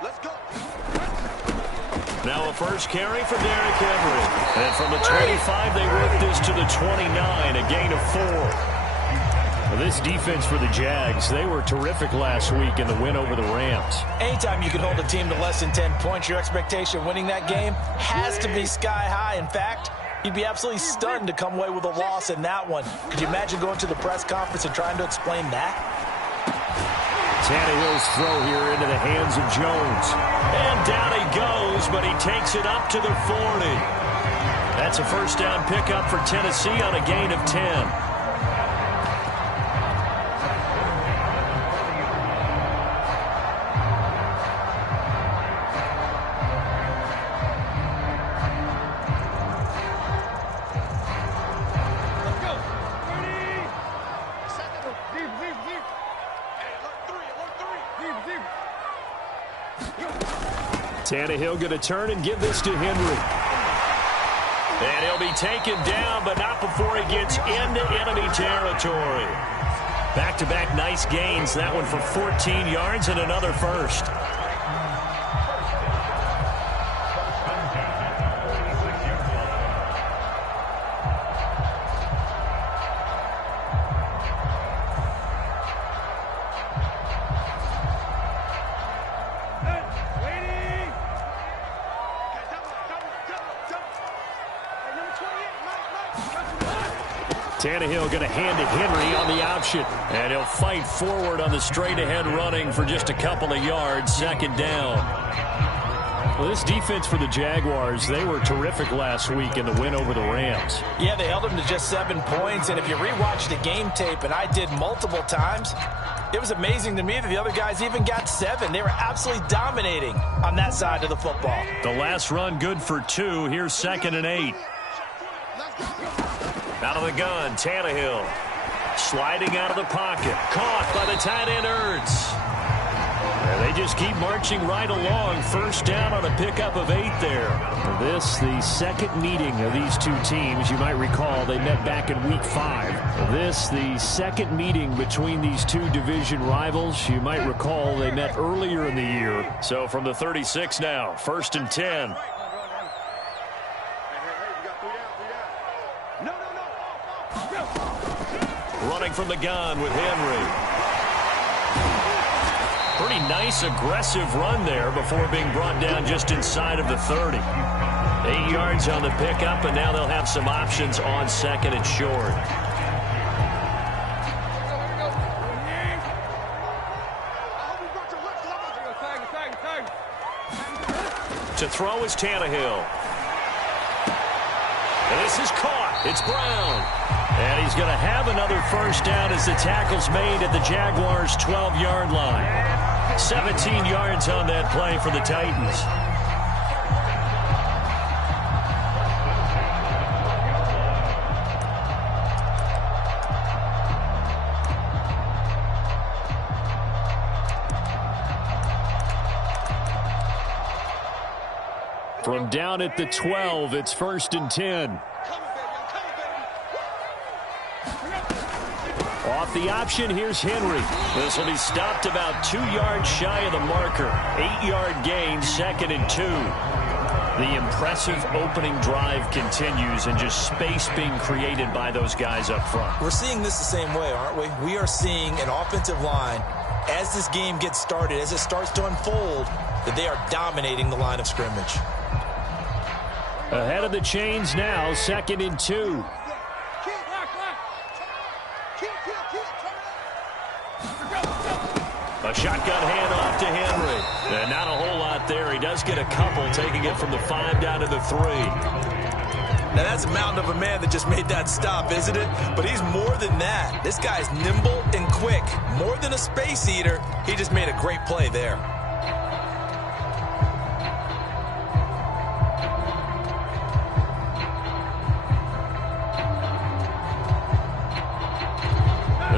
Let's go. Now a first carry for Derrick Henry. And from the 25, they work this to the 29, a gain of 4. Well, this defense for the JAX, they were terrific last week in the win over the Rams. Anytime you can hold a team to less than 10 points, your expectation of winning that game has to be sky high. In fact, you'd be absolutely stunned to come away with a loss in that one. Could you imagine going to the press conference and trying to explain that? Tannehill's throw here into the hands of Jones. And down he goes, but he takes it up to the 40. That's a first down pickup for Tennessee on a gain of 10. Tannehill going to turn and give this to Henry. And he'll be taken down, but not before he gets into enemy territory. Back-to-back nice gains. That one for 14 yards and another first. Tannehill going to hand it Henry on the option. And he'll fight forward on the straight-ahead running for just a couple of yards. Second down. Well, this defense for the Jaguars, they were terrific last week in the win over the Rams. Yeah, they held them to just 7 points. And if you rewatch the game tape, and I did multiple times, it was amazing to me that the other guys even got 7. They were absolutely dominating on that side of the football. The last run good for 2. Here's 2nd and 8. Out of the gun, Tannehill. Sliding out of the pocket. Caught by the tight end, Ertz. And they just keep marching right along. First down on a pickup of 8 there. This, the second meeting of these two teams. You might recall they met back in Week 5. This, the second meeting between these two division rivals. You might recall they met earlier in the year. So from the 36 now, 1st and 10. Running from the gun with Henry. Pretty nice, aggressive run there before being brought down just inside of the 30. 8 yards on the pickup, and now they'll have some options on 2nd and short. To throw is Tannehill. And this is caught. It's Brown. And he's going to have another first down as the tackle's made at the Jaguars' 12-yard line. 17 yards on that play for the Titans. From down at the 12, it's 1st and 10. Off the option, here's Henry. This will be stopped about 2 yards shy of the marker. 8-yard gain, 2nd and 2. The impressive opening drive continues, and just space being created by those guys up front. We're seeing this the same way, aren't we? We are seeing an offensive line, as this game gets started, as it starts to unfold, that they are dominating the line of scrimmage. Ahead of the chains now, 2nd and 2. A shotgun handoff to Henry. And not a whole lot there. He does get a couple, taking it from the 5 down to the 3. Now, that's a mountain of a man that just made that stop, isn't it? But he's more than that. This guy's nimble and quick. More than a space eater, he just made a great play there.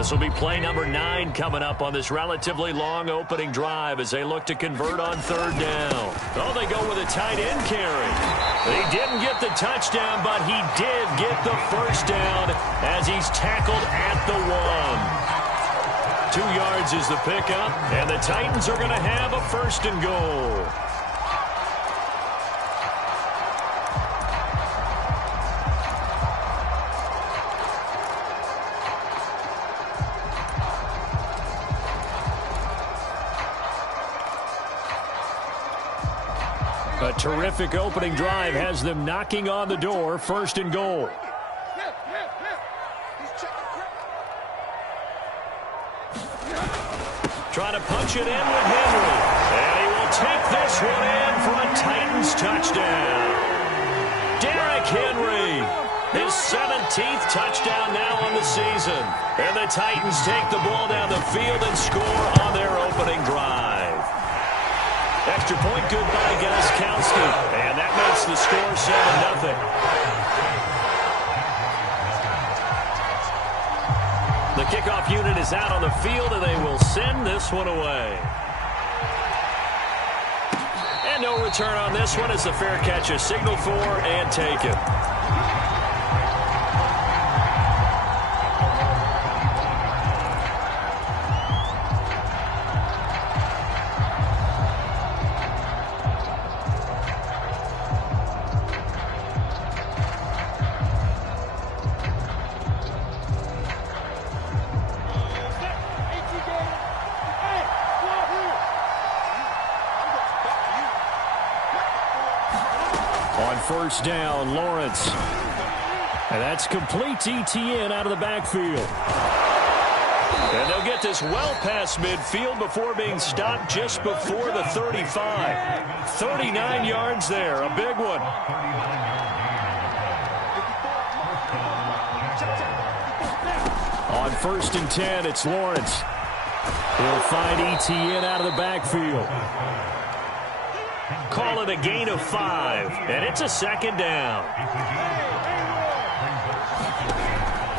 This will be play number 9 coming up on this relatively long opening drive as they look to convert on 3rd down. Oh, they go with a tight end carry. He didn't get the touchdown, but he did get the first down as he's tackled at the 1. 2 yards is the pickup, and the Titans are going to have a first and goal. A terrific opening drive has them knocking on the door, first and goal. Trying to punch it in with Henry. And he will take this one in for a Titans touchdown. Derrick Henry, his 17th touchdown now on the season. And the Titans take the ball down the field and score on their opening drive. Extra point good by Gostkowski. And that makes the score 7-0. The kickoff unit is out on the field, and they will send this one away. And no return on this one as the fair catch is signaled for and taken. First down, Lawrence. And that's complete to ETN out of the backfield. And they'll get this well past midfield before being stopped just before the 35. 39 yards there, a big one. On 1st and 10, it's Lawrence. He'll find ETN out of the backfield. Call it a gain of 5, and it's a second down.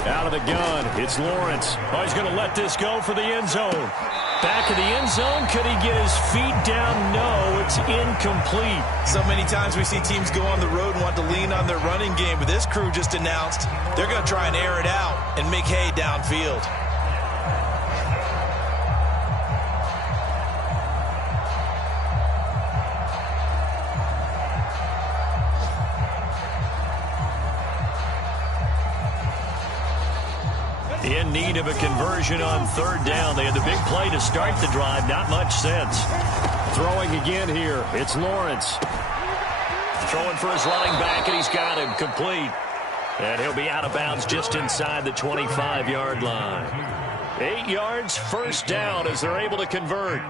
Out of the gun, it's Lawrence. Oh, he's going to let this go for the end zone. Back of the end zone, could he get his feet down? No, it's incomplete. So many times we see teams go on the road and want to lean on their running game, but this crew just announced they're going to try and air it out and make hay downfield. In need of a conversion on 3rd down. They had the big play to start the drive. Not much sense. Throwing again here. It's Lawrence. Throwing for his running back, and he's got him complete. And he'll be out of bounds just inside the 25-yard line. 8 yards, first down as they're able to convert.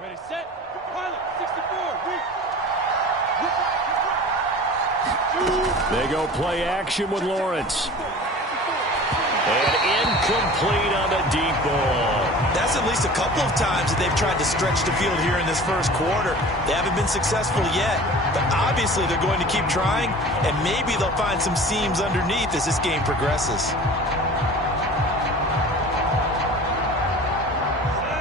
Ready, set, pilot, 64, They go play action with Lawrence. And incomplete on the deep ball. That's at least a couple of times that they've tried to stretch the field here in this first quarter. They haven't been successful yet, but obviously they're going to keep trying, and maybe they'll find some seams underneath as this game progresses.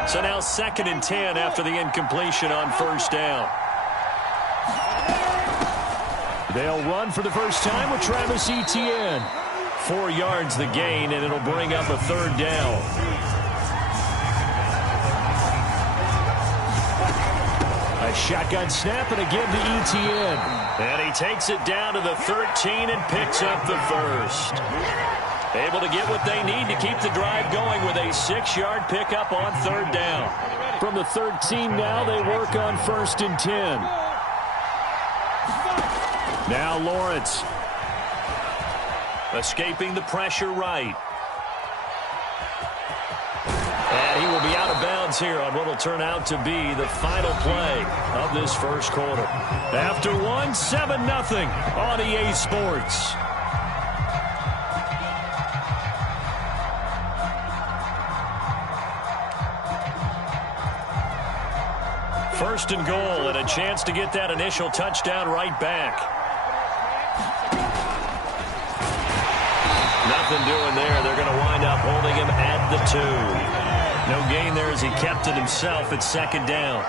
So now 2nd and 10 after the incompletion on 1st down. They'll run for the first time with Travis Etienne. 4 yards the gain, and it'll bring up a 3rd down. A shotgun snap and a give to Etienne. And he takes it down to the 13 and picks up the first. Able to get what they need to keep the drive going with a 6-yard pickup on 3rd down. From the 13 now, they work on 1st and 10. Now Lawrence. Escaping the pressure right. And he will be out of bounds here on what will turn out to be the final play of this first quarter. After one, 7-0 on EA Sports. First and goal, and a chance to get that initial touchdown right back. Nothing doing there. They're going to wind up holding him at the 2. No gain there as he kept it himself at 2nd down.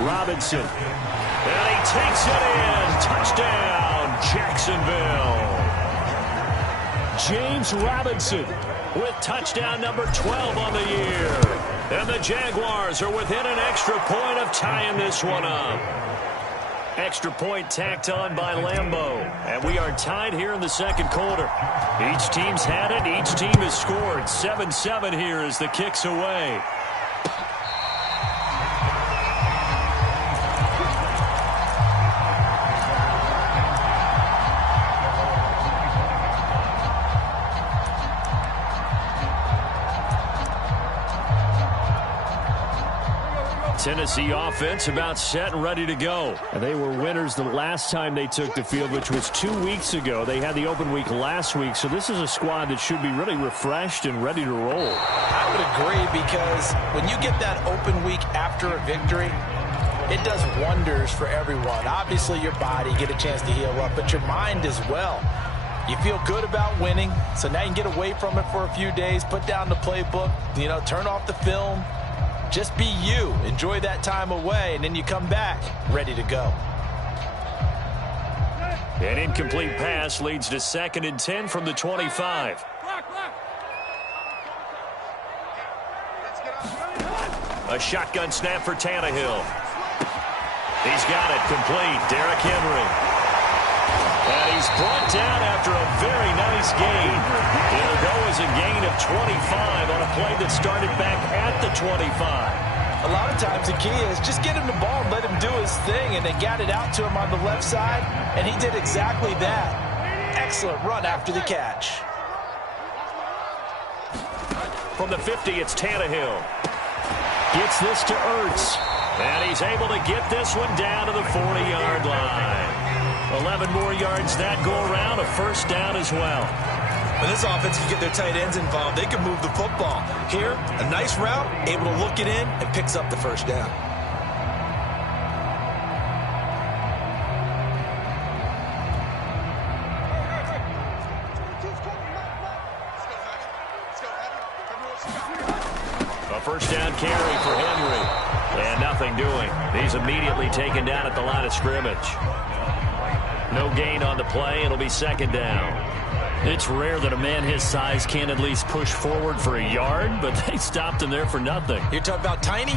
Robinson. And he takes it in. Touchdown, Jacksonville. James Robinson with touchdown number 12 on the year. And the Jaguars are within an extra point of tying this one up. Extra point tacked on by Lambeau. And we are tied here in the second quarter. Each team's had it. Each team has scored. 7-7 here as the kick's away. Tennessee offense about set and ready to go. And they were winners the last time they took the field, which was 2 weeks ago. They had the open week last week, so this is a squad that should be really refreshed and ready to roll. I would agree, because when you get that open week after a victory, it does wonders for everyone. Obviously, your body, get a chance to heal up, but your mind as well. You feel good about winning, so now you can get away from it for a few days, put down the playbook, turn off the film. Just be you. Enjoy that time away, and then you come back ready to go. An incomplete pass leads to 2nd and 10 from the 25. A shotgun snap for Tannehill. He's got it complete. Derrick Henry. And he's brought down after a very nice gain. It'll go as a gain of 25 on a play that started back at the 25. A lot of times the key is just get him the ball and let him do his thing, and they got it out to him on the left side, and he did exactly that. Excellent run after the catch. From the 50, it's Tannehill. Gets this to Ertz. And he's able to get this one down to the 40-yard line. 11 more yards that go around, a first down as well. When this offense can get their tight ends involved, they can move the football. Here, a nice route, able to look it in, and picks up the first down. A first down carry for Henry. And nothing doing. He's immediately taken down at the line of scrimmage. No gain on the play. It'll be 2nd down. It's rare that a man his size can't at least push forward for a yard, but they stopped him there for nothing. You're talking about tiny?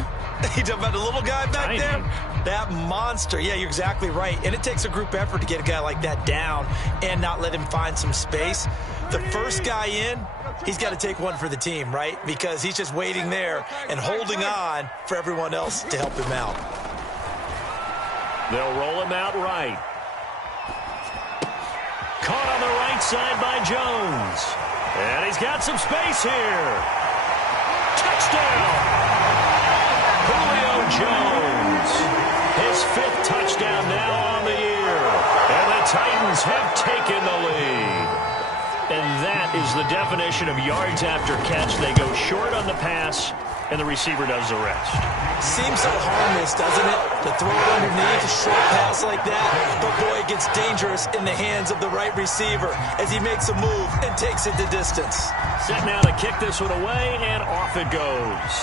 You're talking about the little guy back there? That monster. Yeah, you're exactly right. And it takes a group effort to get a guy like that down and not let him find some space. The first guy in, he's got to take one for the team, right? Because he's just waiting there and holding on for everyone else to help him out. They'll roll him out right. Caught on the right side by Jones. And he's got some space here. Touchdown! Julio Jones. His 5th touchdown now on the year. And the Titans have taken the lead. And that is the definition of yards after catch. They go short on the pass, and the receiver does the rest. Seems so harmless, doesn't it? To throw it underneath a short pass like that. But boy, it gets dangerous in the hands of the right receiver as he makes a move and takes it the distance. Set now to kick this one away, and off it goes.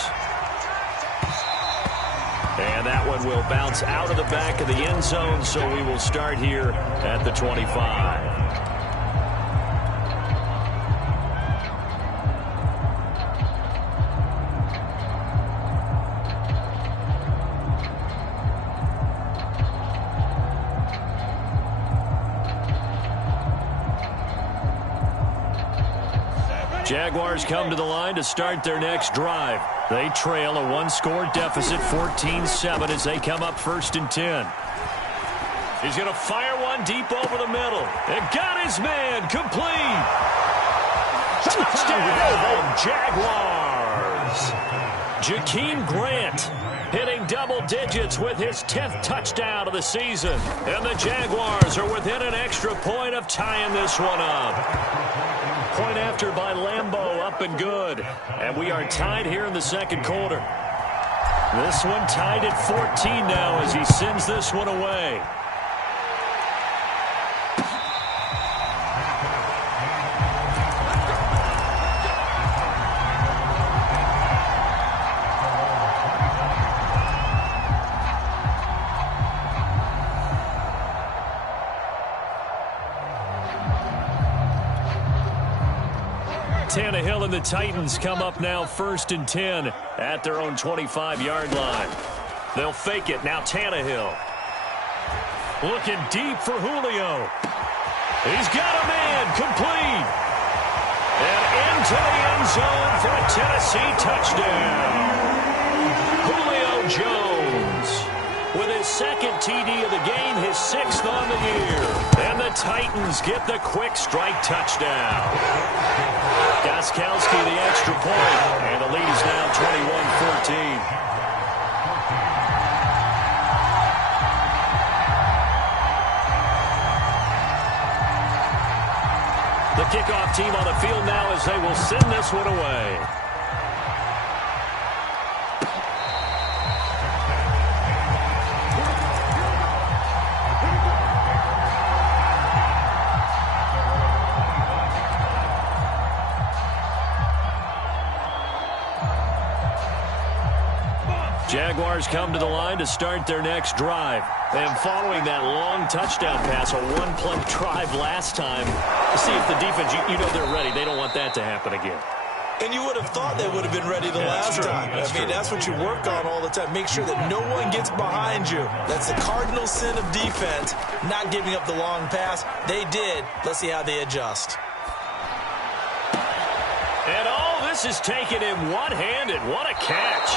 And that one will bounce out of the back of the end zone, so we will start here at the 25. Jaguars come to the line to start their next drive. They trail a one-score deficit, 14-7, as they come up 1st and 10. He's going to fire one deep over the middle. And got his man complete. Touchdown, Jaguars. Jakeem Grant hitting double digits with his 10th touchdown of the season. And the Jaguars are within an extra point of tying this one up. Point after by Lambeau, up and good. And we are tied here in the second quarter. This one tied at 14 now as he sends this one away. Tannehill and the Titans come up now 1st and 10 at their own 25-yard line. They'll fake it. Now Tannehill. Looking deep for Julio. He's got a man. Complete. And into the end zone for a Tennessee touchdown. Julio Jones with his 2nd TD of the game, his 6th on the year. And the Titans get the quick strike touchdown. Gostkowski the extra point, and the lead is now 21-14. The kickoff team on the field now as they will send this one away. Jaguars come to the line to start their next drive. And following that long touchdown pass, a one-play drive last time, to see if the defense, you know they're ready. They don't want that to happen again. And you would have thought they would have been ready the last time. I mean, that's what you work on all the time. Make sure that no one gets behind you. That's the cardinal sin of defense, not giving up the long pass. They did. Let's see how they adjust. And all this is taken in one-handed. What a catch.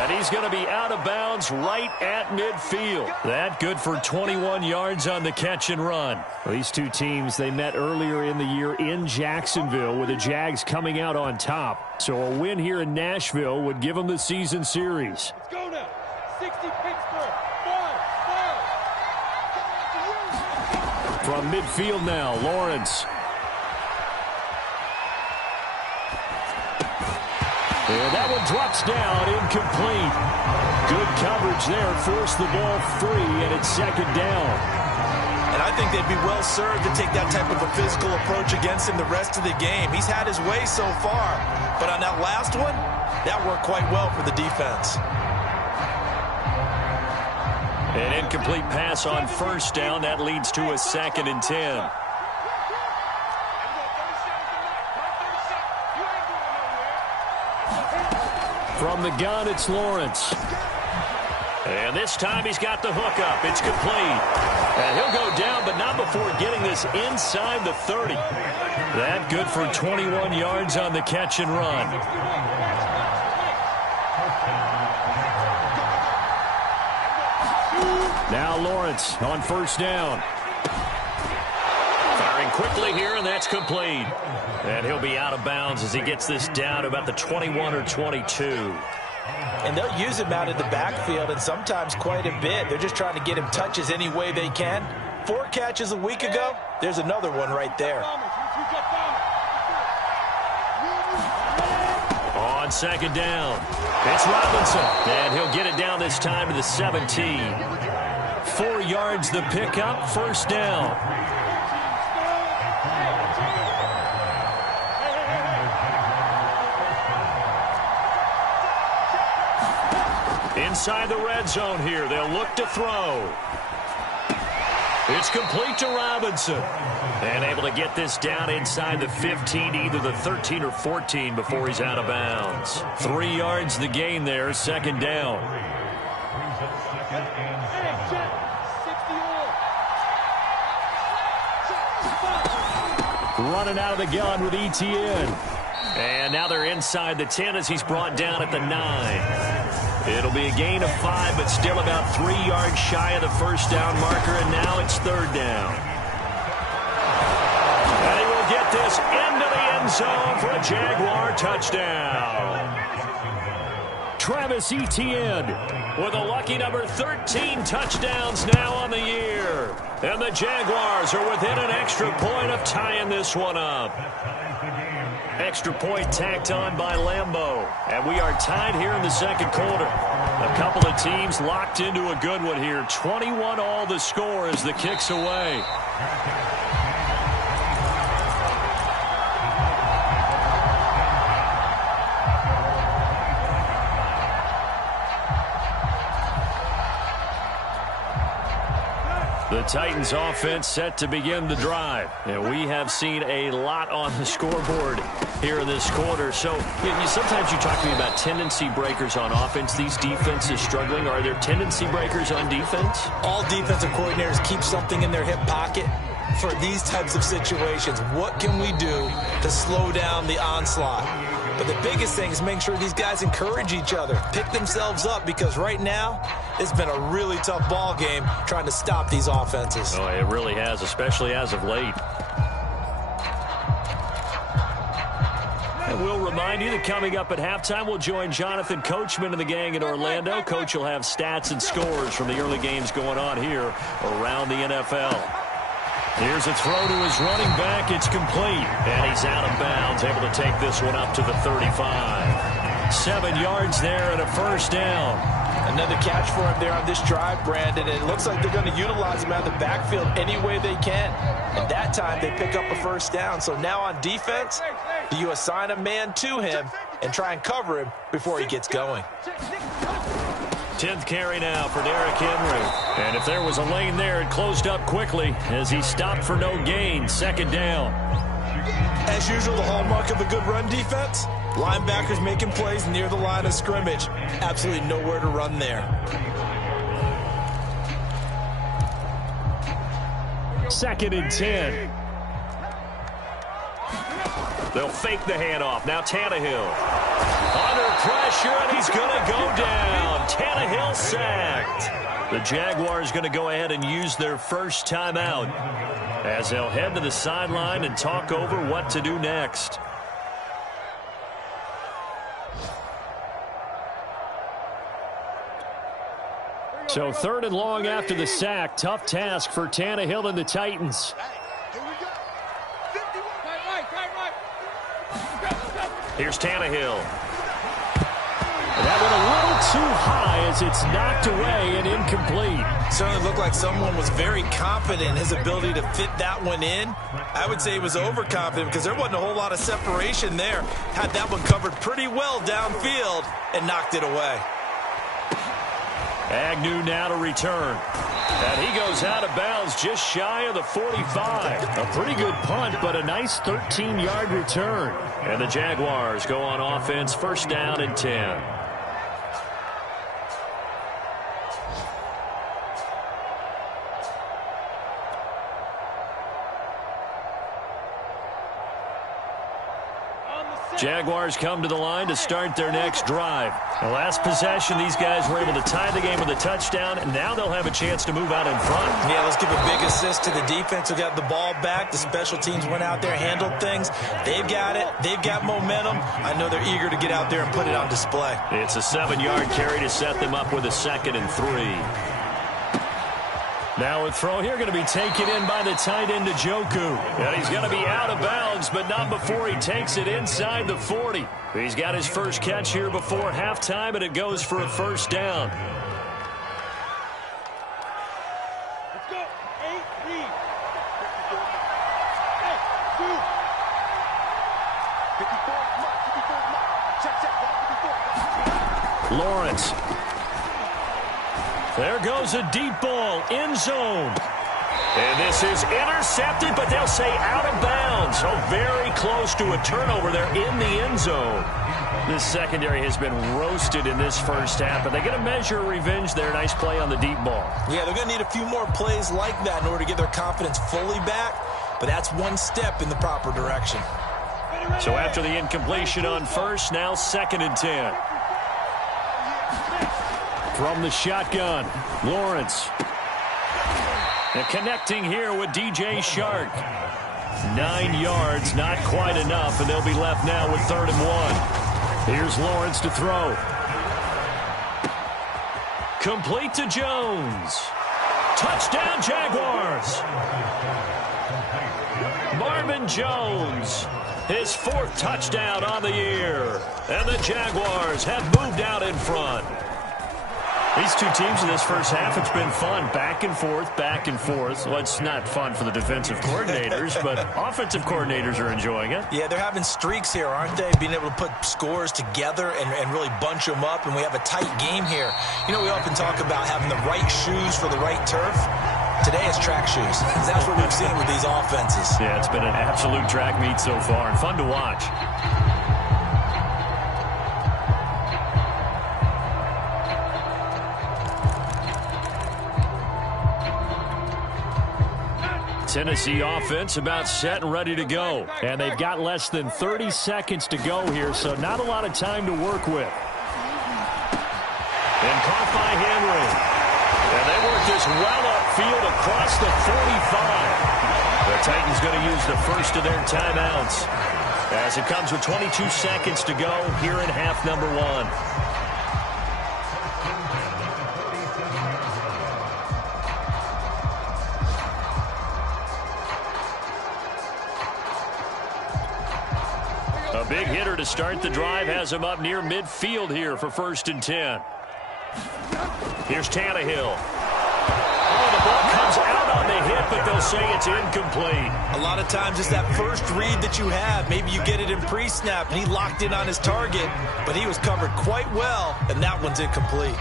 And he's going to be out of bounds right at midfield. That good for 21 yards on the catch and run. These two teams, they met earlier in the year in Jacksonville with the Jags coming out on top. So a win here in Nashville would give them the season series. Let's go now. 60 Pittsburgh. 5. From midfield now, Lawrence. And that one drops down, incomplete. Good coverage there, forced the ball free, and it's 2nd down. And I think they'd be well served to take that type of a physical approach against him the rest of the game. He's had his way so far, but on that last one, that worked quite well for the defense. An incomplete pass on 1st down. That leads to a 2nd and 10. From the gun, it's Lawrence. And this time he's got the hook up. It's complete. And he'll go down, but not before getting this inside the 30. That good for 21 yards on the catch and run. Now Lawrence on 1st down. Firing quickly here, and that's complete. And he'll be out of bounds as he gets this down to about the 21 or 22. And they'll use him out in the backfield, and sometimes quite a bit. They're just trying to get him touches any way they can. 4 catches a week ago. There's another one right there. On 2nd down, it's Robinson. And he'll get it down this time to the 17. 4 yards the pickup, 1st down. Inside the red zone here. They'll look to throw. It's complete to Robinson. And able to get this down inside the 15, either the 13 or 14 before he's out of bounds. 3 yards the gain there, 2nd down. Running out of the gun with ETN. And now they're inside the 10 as he's brought down at the 9. It'll be a gain of 5, but still about 3 yards shy of the 1st down marker, and now it's 3rd down. And he will get this into the end zone for a Jaguar touchdown. Travis Etienne with a lucky number 13 touchdowns now on the year. And the Jaguars are within an extra point of tying this one up. Extra point tacked on by Lambeau. And we are tied here in the 2nd quarter. A couple of teams locked into a good one here. 21-all the score as the kick's away. The Titans offense set to begin the drive. And we have seen a lot on the scoreboard here in this quarter. So sometimes you talk to me about tendency breakers on offense. These defenses struggling. Are there tendency breakers on defense? All defensive coordinators keep something in their hip pocket for these types of situations. What can we do to slow down the onslaught? But the biggest thing is make sure these guys encourage each other, pick themselves up, because right now it's been a really tough ball game trying to stop these offenses. Oh, it really has, especially as of late. And we'll remind you that coming up at halftime, we'll join Jonathan Coachman and the gang in Orlando. Coach will have stats and scores from the early games going on here around the NFL. Here's a throw to his running back. It's complete. And he's out of bounds, able to take this one up to the 35. 7 yards there and a first down. Another catch for him there on this drive, Brandon. And it looks like they're going to utilize him out of the backfield any way they can. And that time they pick up a first down. So now on defense, do you assign a man to him and try and cover him before he gets going? 10th carry now for Derrick Henry. And if there was a lane there, it closed up quickly as he stopped for no gain. Second down. As usual, the hallmark of a good run defense, linebackers making plays near the line of scrimmage. Absolutely nowhere to run there. Second and 10. They'll fake the handoff. Now Tannehill. Under pressure, and he's going to go down. Tannehill sacked. The Jaguars going to go ahead and use their first timeout as they'll head to the sideline and talk over what to do next. So 3rd and long after the sack. Tough task for Tannehill and the Titans. Here's Tannehill. That went a little too high as it's knocked away and incomplete. Certainly looked like someone was very confident in his ability to fit that one in. I would say he was overconfident because there wasn't a whole lot of separation there. Had that one covered pretty well downfield and knocked it away. Agnew now to return. And he goes out of bounds just shy of the 45. A pretty good punt, but a nice 13-yard return. And the Jaguars go on offense, first down and 10. Jaguars come to the line to start their next drive. The last possession, these guys were able to tie the game with a touchdown, and now they'll have a chance to move out in front. Yeah, let's give a big assist to the defense who got the ball back. The special teams went out there, handled things. They've got it. They've got momentum. I know they're eager to get out there and put it on display. It's a 7-yard carry to set them up with a 2nd and 3. Now a throw here going to be taken in by the tight end, Njoku. And he's going to be out of bounds, but not before he takes it inside the 40. He's got his first catch here before halftime, and it goes for a first down. Let's go. 8-3. 54. Lawrence. There goes a deep ball, end zone. And this is intercepted, but they'll say out of bounds. So very close to a turnover there in the end zone. This secondary has been roasted in this first half, but they're going to measure revenge there. Nice play on the deep ball. Yeah, they're going to need a few more plays like that in order to get their confidence fully back, but that's one step in the proper direction. So after the incompletion on first, now 2nd and 10. From the shotgun, Lawrence. And connecting here with DJ Shark. 9 yards, not quite enough, and they'll be left now with 3rd and 1. Here's Lawrence to throw. Complete to Jones. Touchdown, Jaguars. Marvin Jones, his 4th touchdown on the year. And the Jaguars have moved out in front. These two teams in this first half, it's been fun. Back and forth, back and forth. Well, it's not fun for the defensive coordinators, but offensive coordinators are enjoying it. Yeah, they're having streaks here, aren't they? Being able to put scores together and really bunch them up, and we have a tight game here. You know, we often talk about having the right shoes for the right turf. Today it's track shoes. That's what we've seen with these offenses. Yeah, it's been an absolute track meet so far and fun to watch. Tennessee offense about set and ready to go. And they've got less than 30 seconds to go here, so not a lot of time to work with. And caught by Henry. And they work this well upfield across the 45. The Titans going to use the first of their timeouts as it comes with 22 seconds to go here in half number one. A big hitter to start the drive has him up near midfield here for 1st and 10. Here's Tannehill. Oh, the ball comes out on the hit, but they'll say it's incomplete. A lot of times it's that first read that you have. Maybe you get it in pre-snap, and he locked in on his target, but he was covered quite well, and that one's incomplete.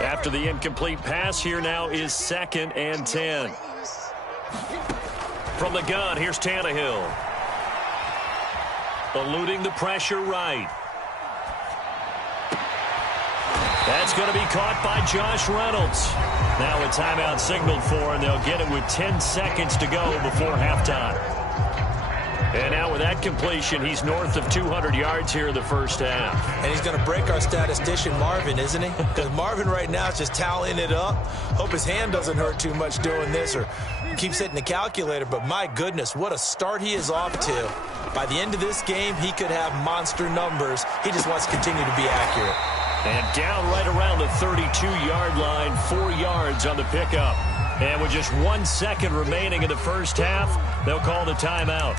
After the incomplete pass, here now is 2nd and 10. From the gun, here's Tannehill. Eluding the pressure right. That's going to be caught by Josh Reynolds. Now a timeout signaled for, and they'll get it with 10 seconds to go before halftime. And now with that completion, he's north of 200 yards here in the first half. And he's going to break our statistician, Marvin, isn't he? Because Marvin right now is just tallying it up. Hope his hand doesn't hurt too much doing this or keeps hitting the calculator. But my goodness, what a start he is off to. By the end of this game, he could have monster numbers. He just wants to continue to be accurate. And down right around the 32-yard line, 4 yards on the pickup. And with just 1 second remaining in the first half, they'll call the timeout.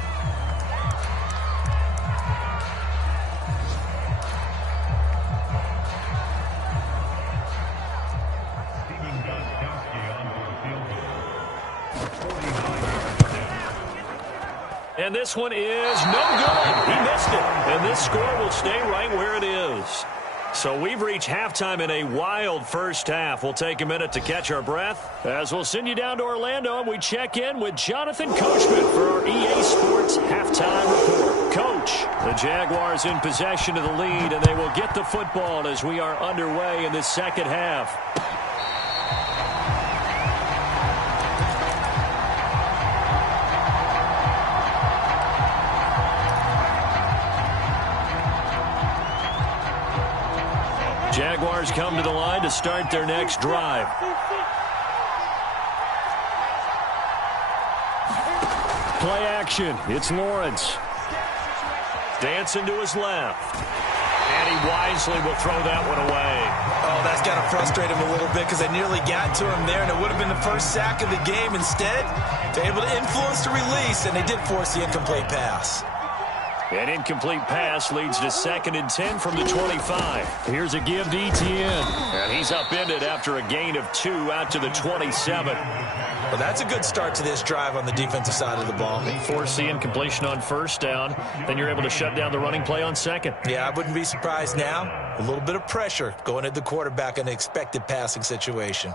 And this one is no good. He missed it. And this score will stay right where it is. So we've reached halftime in a wild first half. We'll take a minute to catch our breath as we'll send you down to Orlando and we check in with Jonathan Coachman for our EA Sports Halftime Report. Coach, the Jaguars in possession of the lead, and they will get the football as we are underway in this second half. Jaguars come to the line to start their next drive. Play action. It's Lawrence. Dancing to his left. And he wisely will throw that one away. Oh, that's got to frustrate him a little bit because they nearly got to him there, and it would have been the first sack of the game. Instead, they're able to influence the release, and they did force the incomplete pass. An incomplete pass leads to 2nd and 10 from the 25. Here's a give to Etienne. And he's upended after a gain of 2 out to the 27. Well, that's a good start to this drive on the defensive side of the ball. Force the incompletion on first down. Then you're able to shut down the running play on second. Yeah, I wouldn't be surprised now. A little bit of pressure going at the quarterback in an expected passing situation.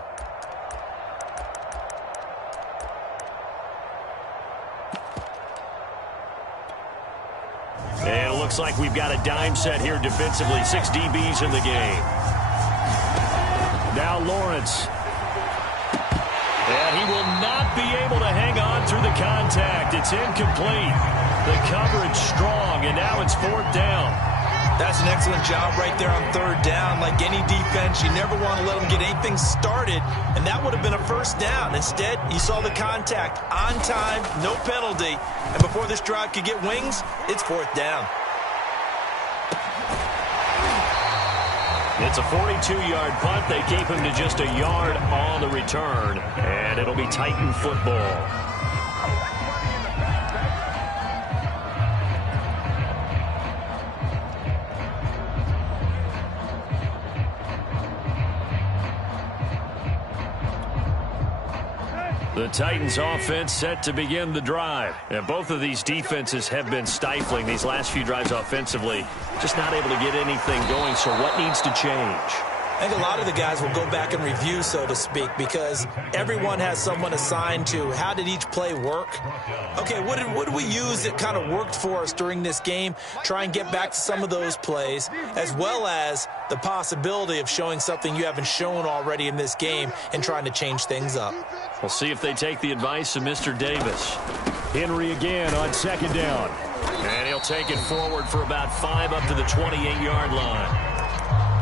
And it looks like we've got a dime set here defensively. 6 DBs in the game. Now Lawrence. And he will not be able to hang on through the contact. It's incomplete. The coverage strong, and now it's 4th down. That's an excellent job right there on 3rd down. Like any defense, you never want to let them get anything started, and that would have been a 1st down. Instead, you saw the contact on time, no penalty, and before this drive could get wings, it's 4th down. It's a 42-yard punt. They keep him to just a yard on the return, and it'll be Titan football. The Titans offense set to begin the drive. And both of these defenses have been stifling these last few drives offensively. Just not able to get anything going, so what needs to change? I think a lot of the guys will go back and review, so to speak, because everyone has someone assigned to how did each play work. Okay, what did we use that kind of worked for us during this game? Try and get back to some of those plays, as well as the possibility of showing something you haven't shown already in this game and trying to change things up. We'll see if they take the advice of Mr. Davis. Henry again on second down. And he'll take it forward for about 5 up to the 28-yard line.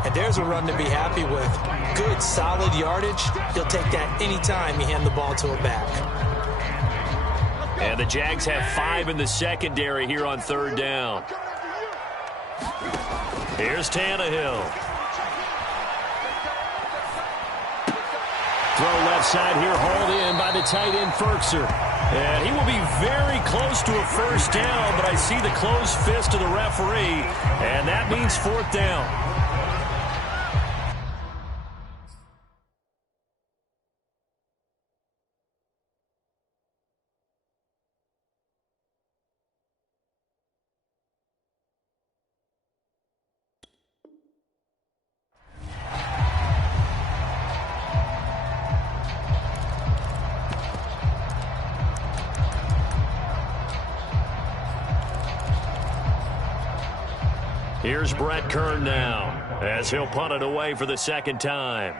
And there's a run to be happy with. Good, solid yardage. He'll take that anytime you hand the ball to a back. And the Jags have 5 in the secondary here on third down. Here's Tannehill. Throw left side here, hauled in by the tight end, Ferkser. And he will be very close to a first down, but I see the closed fist of the referee, and that means fourth down. Here's Brett Kern now, as he'll punt it away for the second time.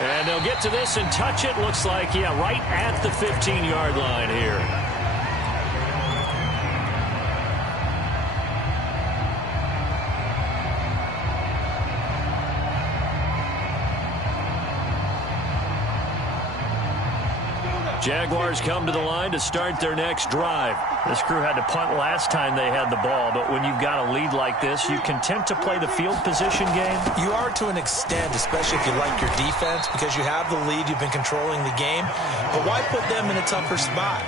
And they'll get to this and touch it. Looks like, yeah, right at the 15-yard line here. Jaguars come to the line to start their next drive. This crew had to punt last time they had the ball, but when you've got a lead like this, you content to play the field position game? You are to an extent, especially if you like your defense, because you have the lead, you've been controlling the game. But why put them in a tougher spot?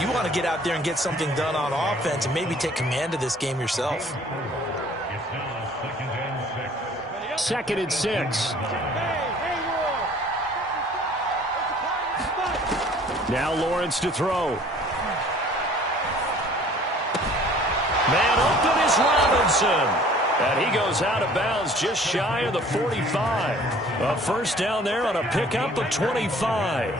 You want to get out there and get something done on offense and maybe take command of this game yourself. 2nd and 6. Now Lawrence to throw. Man open is Robinson. And he goes out of bounds just shy of the 45. A first down there on a pickup of 25.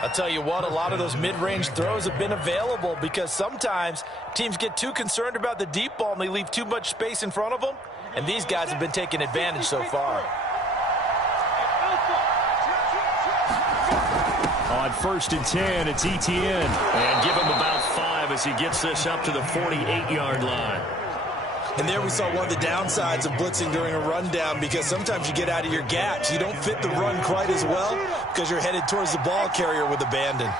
I'll tell you what, a lot of those mid-range throws have been available because sometimes teams get too concerned about the deep ball and they leave too much space in front of them. And these guys have been taking advantage so far. On 1st and 10, it's Etienne. And give him about 5 as he gets this up to the 48-yard line. And there we saw one of the downsides of blitzing during a rundown, because sometimes you get out of your gaps. You don't fit the run quite as well because you're headed towards the ball carrier with abandon.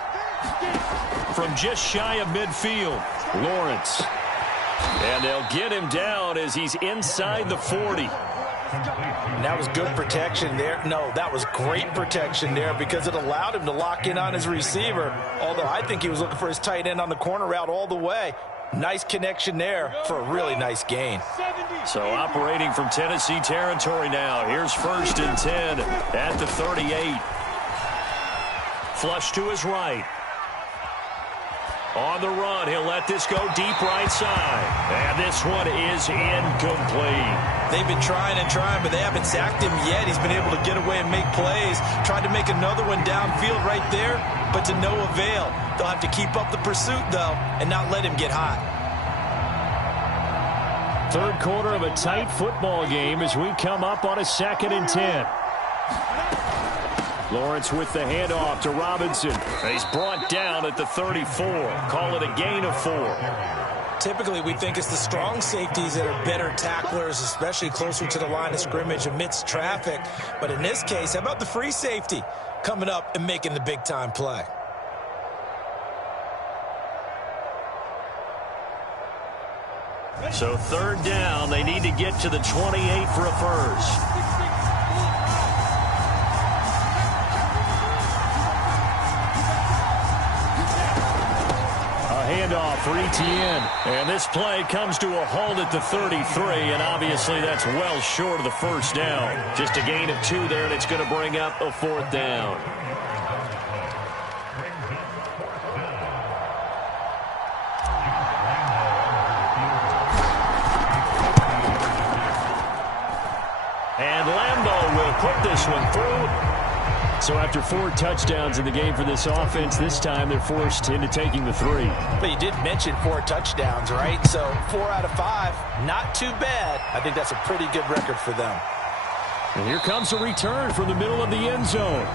From just shy of midfield, Lawrence. And they'll get him down as he's inside the 40. And that was good protection there. No, that was great protection there because it allowed him to lock in on his receiver, although I think he was looking for his tight end on the corner route all the way. Nice connection there for a really nice gain. So operating from Tennessee territory now. Here's 1st and 10 at the 38. Flush to his right. On the run, he'll let this go deep right side. And this one is incomplete. They've been trying and trying, but they haven't sacked him yet. He's been able to get away and make plays. Tried to make another one downfield right there, but to no avail. They'll have to keep up the pursuit, though, and not let him get hot. Third quarter of a tight football game as we come up on a 2nd and 10. Lawrence with the handoff to Robinson. He's brought down at the 34. Call it a gain of 4. Typically, we think it's the strong safeties that are better tacklers, especially closer to the line of scrimmage amidst traffic. But in this case, how about the free safety coming up and making the big-time play? So 3rd down, they need to get to the 28 for a first. handoff for Etienne. And this play comes to a halt at the 33, and obviously that's well short of the first down. Just a gain of 2 there, and it's going to bring up a 4th down. And Lambeau will put this one through. So after 4 touchdowns in the game for this offense, this time they're forced into taking the 3. But you did mention 4 touchdowns, right? So 4 out of 5, not too bad. I think that's a pretty good record for them. And here comes a return from the middle of the end zone.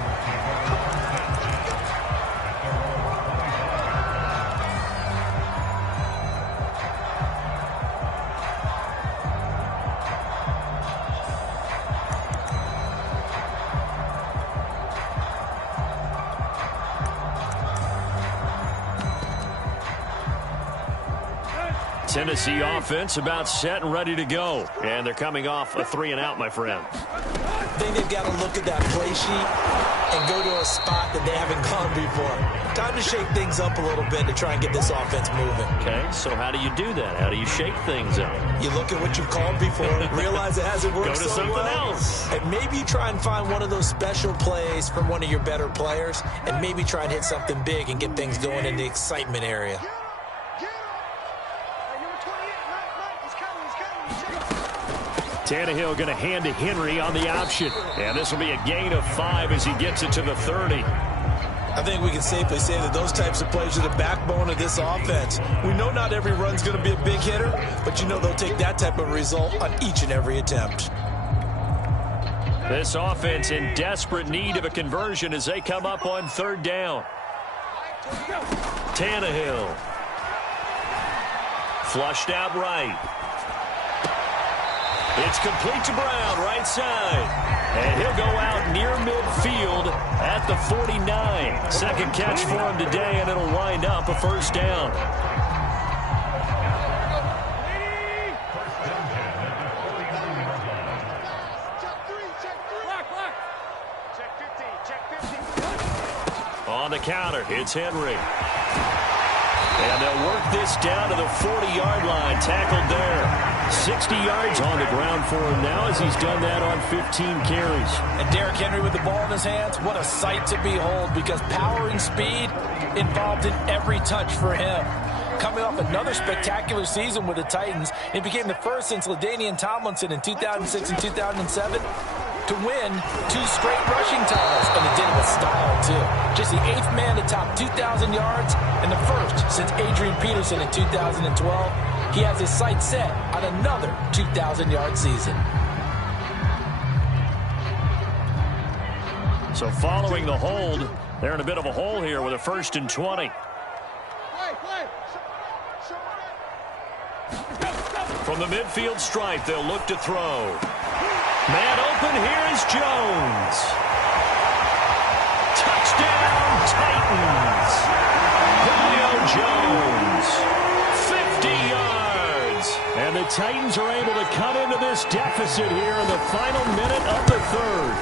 Tennessee offense about set and ready to go. And they're coming off a 3-and-out, my friend. I think they've got to look at that play sheet and go to a spot that they haven't gone before. Time to shake things up a little bit to try and get this offense moving. Okay, so how do you do that? How do you shake things up? You look at what you've called before, realize it hasn't worked Go to so something well, else. and maybe you try and find one of those special plays from one of your better players, and maybe try and hit something big and get things going in the excitement area. Tannehill going to hand to Henry on the option. And this will be a gain of 5 as he gets it to the 30. I think we can safely say that those types of plays are the backbone of this offense. We know not every run's going to be a big hitter, but you know they'll take that type of result on each and every attempt. This offense in desperate need of a conversion as they come up on 3rd down. Tannehill. Flushed out right. It's complete to Brown, right side. And he'll go out near midfield at the 49. Second catch for him today, and it'll wind up a 1st down. On the counter, it's Henry. And they'll work this down to the 40-yard line, tackled there. 60 yards on the ground for him now as he's done that on 15 carries. And Derrick Henry with the ball in his hands, what a sight to behold, because power and speed involved in every touch for him. Coming off another spectacular season with the Titans, he became the first since LaDainian Tomlinson in 2006 and 2007 to win 2 straight rushing titles, and he did it with style, too. Just the 8th man to top 2,000 yards and the first since Adrian Peterson in 2012. He has his sights set on another 2,000-yard season. So following the hold, they're in a bit of a hole here with a 1st and 20. From the midfield stripe, they'll look to throw. Man open, here's Jones. Touchdown, Titans. Julio Jones, 50 yards. And the Titans are able to cut into this deficit here in the final minute of the 3rd.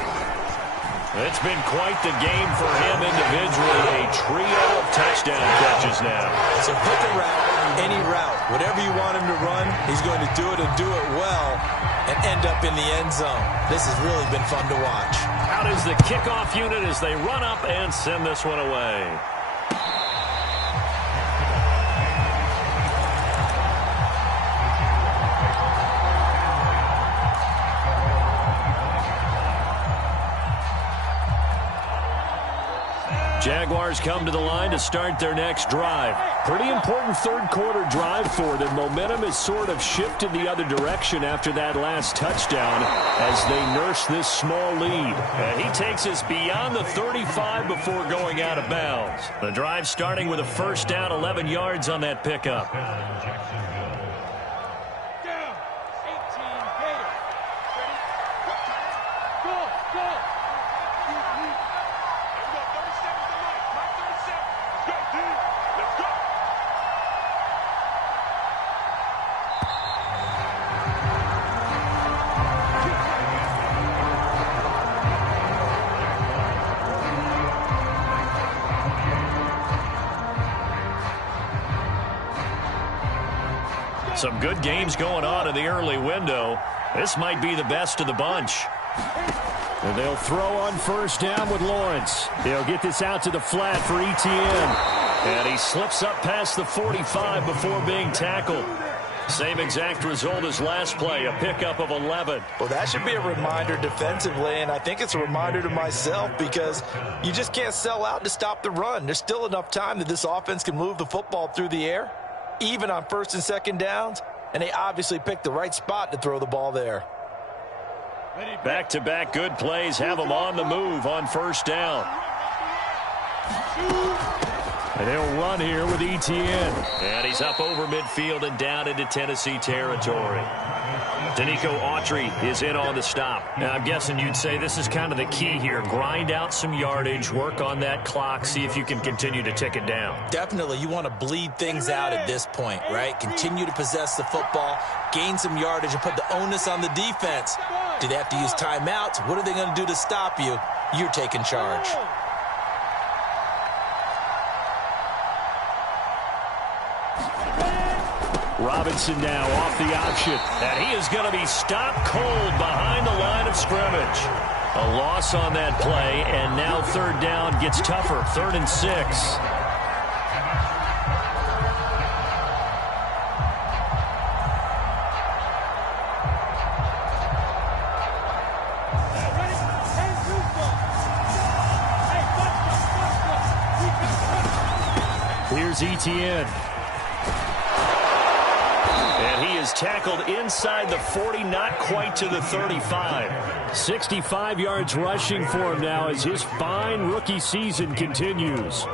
It's been quite the game for him individually. A trio of touchdown catches now. So pick a route, any route. Whatever you want him to run, he's going to do it and do it well and end up in the end zone. This has really been fun to watch. Out is the kickoff unit as they run up and send this one away. Jaguars come to the line to start their next drive. Pretty important 3rd quarter drive for them. Momentum has sort of shifted the other direction after that last touchdown as they nurse this small lead. And he takes us beyond the 35 before going out of bounds. The drive starting with a 1st down, 11 yards on that pickup. Some good games going on in the early window. This might be the best of the bunch. And they'll throw on first down with Lawrence. He'll get this out to the flat for ETN. And he slips up past the 45 before being tackled. Same exact result as last play, a pickup of 11. Well, that should be a reminder defensively, and I think it's a reminder to myself because you just can't sell out to stop the run. There's still enough time that this offense can move the football through the air, even on first and second downs, and they obviously picked the right spot to throw the ball there. Back-to-back good plays have them on the move on first down. And they'll run here with ETN. And he's up over midfield and down into Tennessee territory. Danico Autry is in on the stop. Now, I'm guessing you'd say this is kind of the key here. Grind out some yardage, work on that clock, see if you can continue to tick it down. Definitely, you want to bleed things out at this point, right? Continue to possess the football, gain some yardage, and put the onus on the defense. Do they have to use timeouts? What are they going to do to stop you? You're taking charge. Robinson now off the option. And he is going to be stopped cold behind the line of scrimmage. A loss on that play, and now third down gets tougher. 3rd and 6. Here's ETN. And he is tackled inside the 40, not quite to the 35. 65 yards rushing for him now as his fine rookie season continues.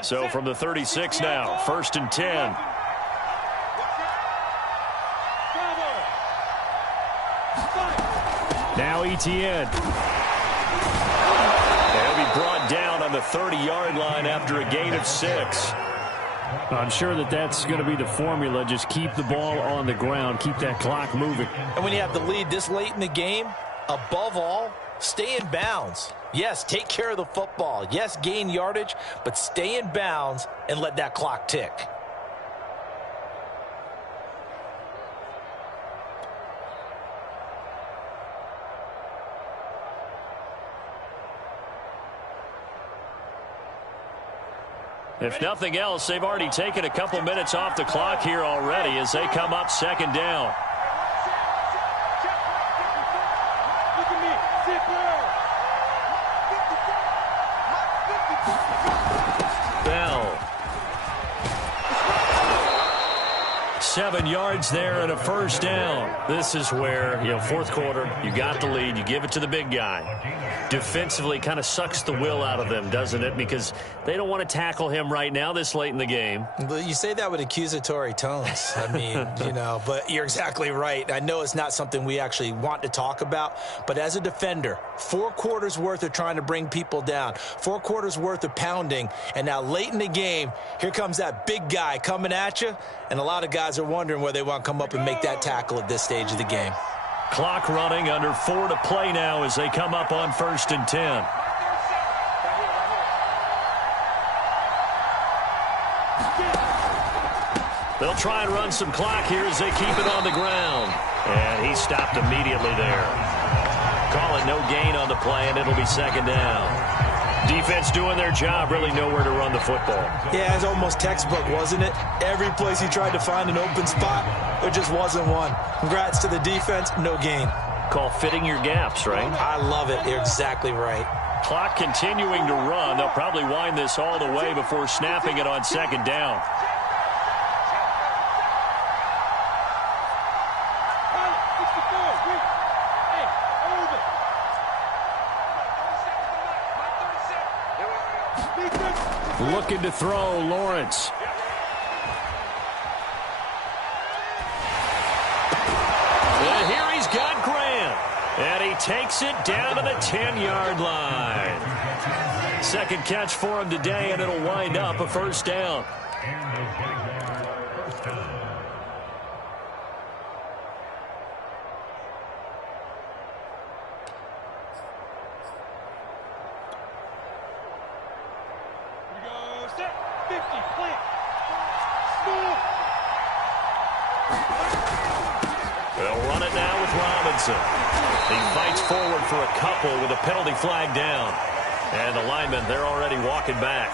So from the 36 now, 1st and 10. Now ETN. He'll be brought down on the 30-yard line after a gain of 6. I'm sure that that's going to be the formula. Just keep the ball on the ground. Keep that clock moving. And when you have the lead this late in the game, above all, stay in bounds. Yes, take care of the football. Yes, gain yardage, but stay in bounds and let that clock tick. If nothing else, they've already taken a couple minutes off the clock here already as they come up 2nd down. Bell. 7 yards there and a 1st down. This is where, 4th quarter, you got the lead, you give it to the big guy. Defensively kind of sucks the will out of them, doesn't it? Because they don't want to tackle him right now this late in the game. But you say that with accusatory tones. I mean, but you're exactly right. I know it's not something we actually want to talk about, but as a defender, 4 quarters worth of trying to bring people down, 4 quarters worth of pounding, and now late in the game, here comes that big guy coming at you, and a lot of guys are wondering where they want to come up and make that tackle at this stage of the game. Clock running, under 4 to play now as they come up on 1st and 10. They'll try and run some clock here as they keep it on the ground. And he stopped immediately there. Call it no gain on the play, and it'll be 2nd down. Defense doing their job, really nowhere to run the football. Yeah, it's almost textbook, wasn't it? Every place he tried to find an open spot, there just wasn't one. Congrats to the defense, no gain. Call fitting your gaps, right? I love it. You're exactly right. Clock continuing to run. They'll probably wind this all the way before snapping it on 2nd down. Looking to throw, Lawrence. And here he's got Grant. And he takes it down to the 10-yard line. 2nd catch for him today, and it'll wind up a 1st down. They'll run it now with Robinson. He fights forward for a couple with a penalty flag down. And the linemen, they're already walking back.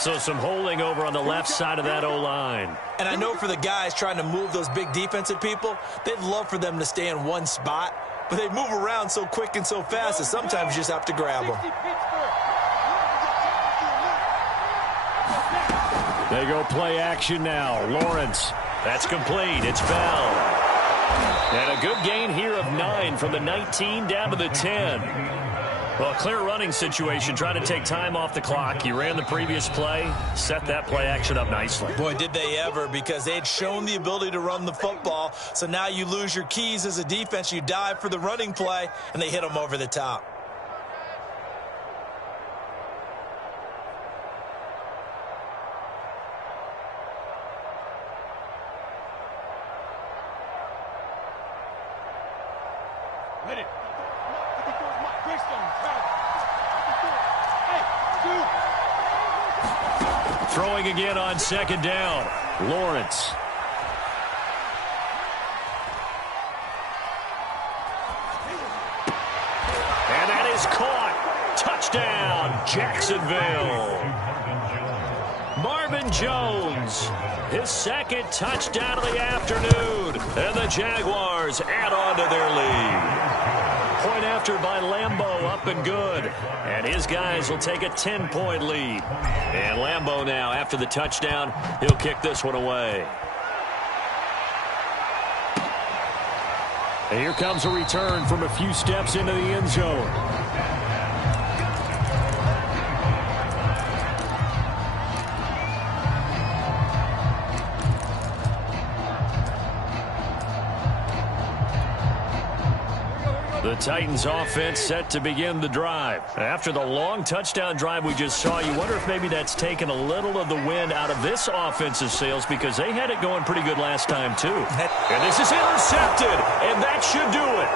So some holding over on the left side of that O-line. And I know for the guys trying to move those big defensive people, they'd love for them to stay in one spot. But they move around so quick and so fast that sometimes you just have to grab them. They go play action now. Lawrence. That's complete. It's Bell. And a good gain here of 9 from the 19 down to the 10. Well, a clear running situation, trying to take time off the clock. He ran the previous play, set that play action up nicely. Boy, did they ever, because they had shown the ability to run the football. So now you lose your keys as a defense. You dive for the running play, and they hit them over the top. Throwing again on second down. Lawrence. And that is caught. Touchdown, Jacksonville. Marvin Jones, his second touchdown of the afternoon. And the Jaguars add on to their lead. Point after by Lambeau, up and good. And his guys will take a 10-point lead. And Lambeau now, after the touchdown, he'll kick this one away. And here comes a return from a few steps into the end zone. The Titans offense set to begin the drive. After the long touchdown drive we just saw, you wonder if maybe that's taken a little of the wind out of this offensive sails, because they had it going pretty good last time too. And this is intercepted, and that should do it.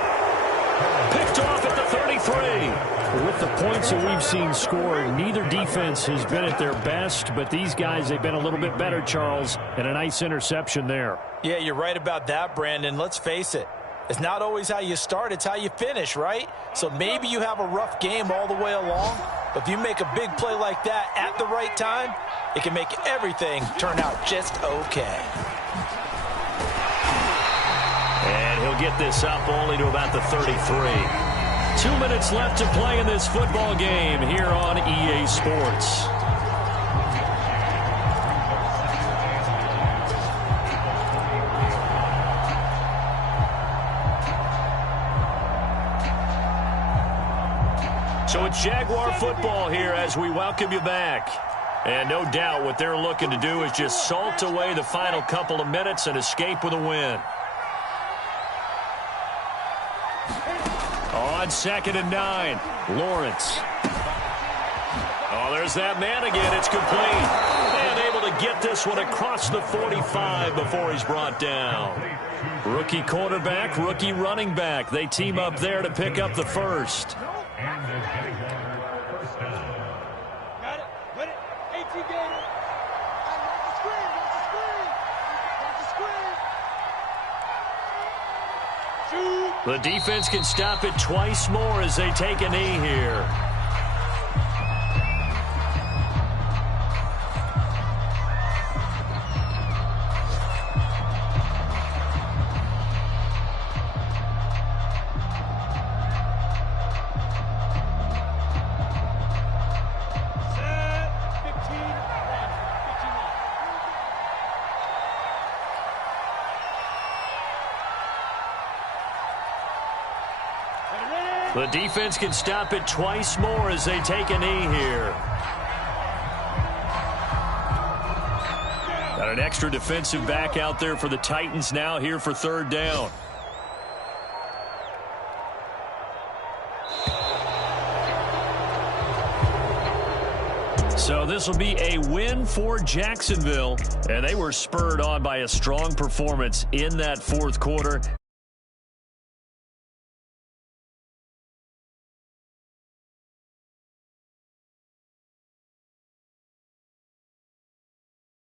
Picked off at the 33. With the points that we've seen scored, neither defense has been at their best, but these guys, they've been a little bit better, Charles, and a nice interception there. Yeah, you're right about that, Brandon. Let's face it. It's not always how you start, it's how you finish, right? So maybe you have a rough game all the way along, but if you make a big play like that at the right time, it can make everything turn out just okay. And he'll get this up only to about the 33. 2 minutes left to play in this football game here on EA Sports. So it's Jaguar football here as we welcome you back. And no doubt what they're looking to do is just salt away the final couple of minutes and escape with a win. On 2nd and 9, Lawrence. Oh, there's that man again. It's complete. And able to get this one across the 45 before he's brought down. Rookie quarterback, rookie running back. They team up there to pick up the first. The defense can stop it twice more as they take a knee here. The defense can stop it twice more as they take a knee here. Got an extra defensive back out there for the Titans now here for 3rd down. So this will be a win for Jacksonville, and they were spurred on by a strong performance in that 4th quarter.